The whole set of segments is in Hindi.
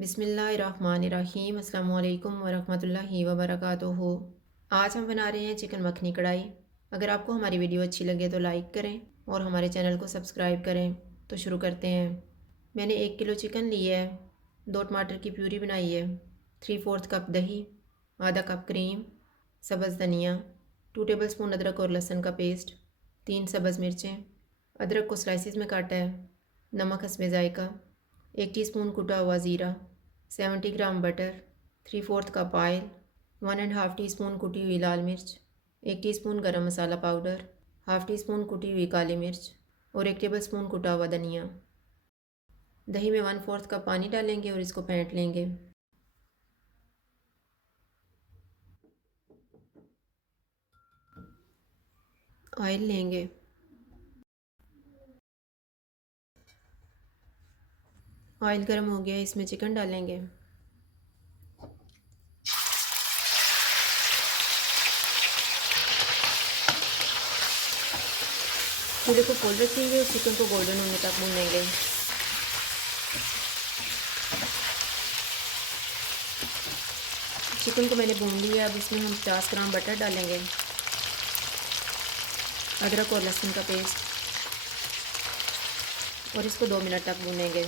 बिस्मिल्लाहिर्रहमानिर्रहीम अस्सलामु अलैकुम वरहमतुल्लाहि वबरकातुहू। आज हम बना रहे हैं चिकन मखनी कढ़ाई। अगर आपको हमारी वीडियो अच्छी लगे तो लाइक करें और हमारे चैनल को सब्सक्राइब करें। तो शुरू करते हैं। मैंने 1 किलो चिकन लिया है, 2 टमाटर की प्यूरी बनाई है, 3/4 कप दही, आधा कप क्रीम, सब्ज़ धनिया, 2 टेबलस्पून अदरक और लहसुन का पेस्ट, 3 सब्ज़ मिर्चें, अदरक को स्लाइसिस में काटा है, नमक हस्बे ज़ायका, 1 टीस्पून कुटा हुआ ज़ीरा, 70 ग्राम बटर, 3/4 कप ऑयल, 1.5 टीस्पून कुटी हुई लाल मिर्च, 1 टीस्पून गरम मसाला पाउडर, हाफ़ टी स्पून कुटी हुई काली मिर्च और 1 टेबलस्पून कुटा हुआ धनिया। दही में 1/4 कप पानी डालेंगे और इसको फेंट लेंगे। ऑयल लेंगे, ऑयल गर्म हो गया, इसमें चिकन डालेंगे। चूल्हे को फुल रखेंगे और चिकन को गोल्डन होने तक भूनेंगे। चिकन को मैंने भून लिया। अब इसमें हम 50 ग्राम बटर डालेंगे, अदरक और लहसुन का पेस्ट और इसको 2 मिनट तक भूनेंगे।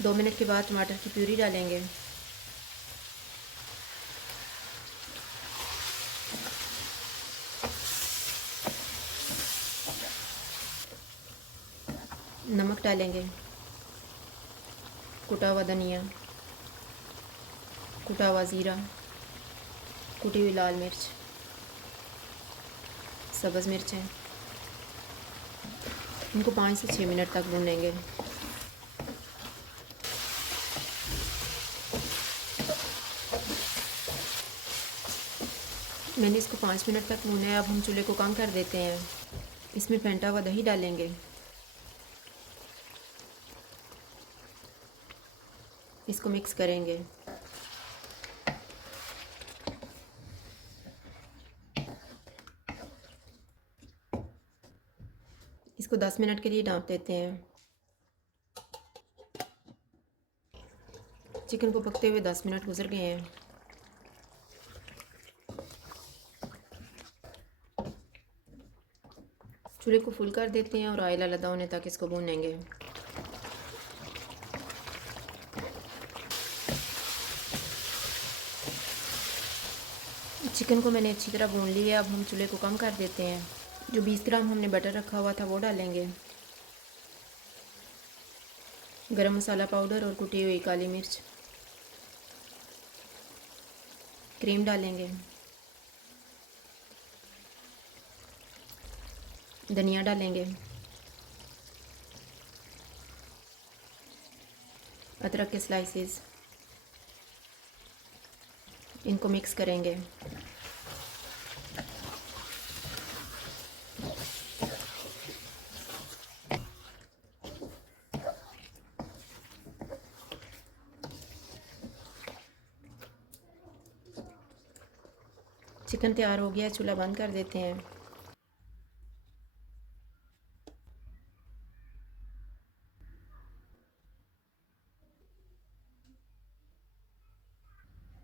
दो मिनट के बाद टमाटर की प्यूरी डालेंगे। नमक डालेंगे, कुटा हुआ धनिया, कुटा हुआ ज़ीरा, कुटी हुई लाल मिर्च, सब्ज़ मिर्चें। इनको 5 से 6 मिनट तक भूनेंगे। मैंने इसको 5 मिनट तक भूना है। अब हम चूल्हे को कम कर देते हैं। इसमें फेंटा हुआ दही डालेंगे, इसको मिक्स करेंगे। इसको 10 मिनट के लिए ढाँप देते हैं। चिकन को पकते हुए 10 मिनट गुजर गए हैं। चूल्हे को फुल कर देते हैं और ऑयल अलग होने तक इसको भूनेंगे। चिकन को मैंने अच्छी तरह भून लिया है। अब हम चूल्हे को कम कर देते हैं। जो 20 ग्राम हमने बटर रखा हुआ था वो डालेंगे, गरम मसाला पाउडर और कुटी हुई काली मिर्च, क्रीम डालेंगे, धनिया डालेंगे, अदरक के स्लाइसेस, इनको मिक्स करेंगे। चिकन तैयार हो गया, चूल्हा बंद कर देते हैं।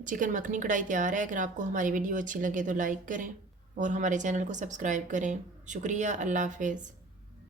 चिकन मखनी कढ़ाई तैयार है। अगर आपको हमारी वीडियो अच्छी लगे तो लाइक करें और हमारे चैनल को सब्सक्राइब करें। शुक्रिया। अल्लाह हाफ़िज़।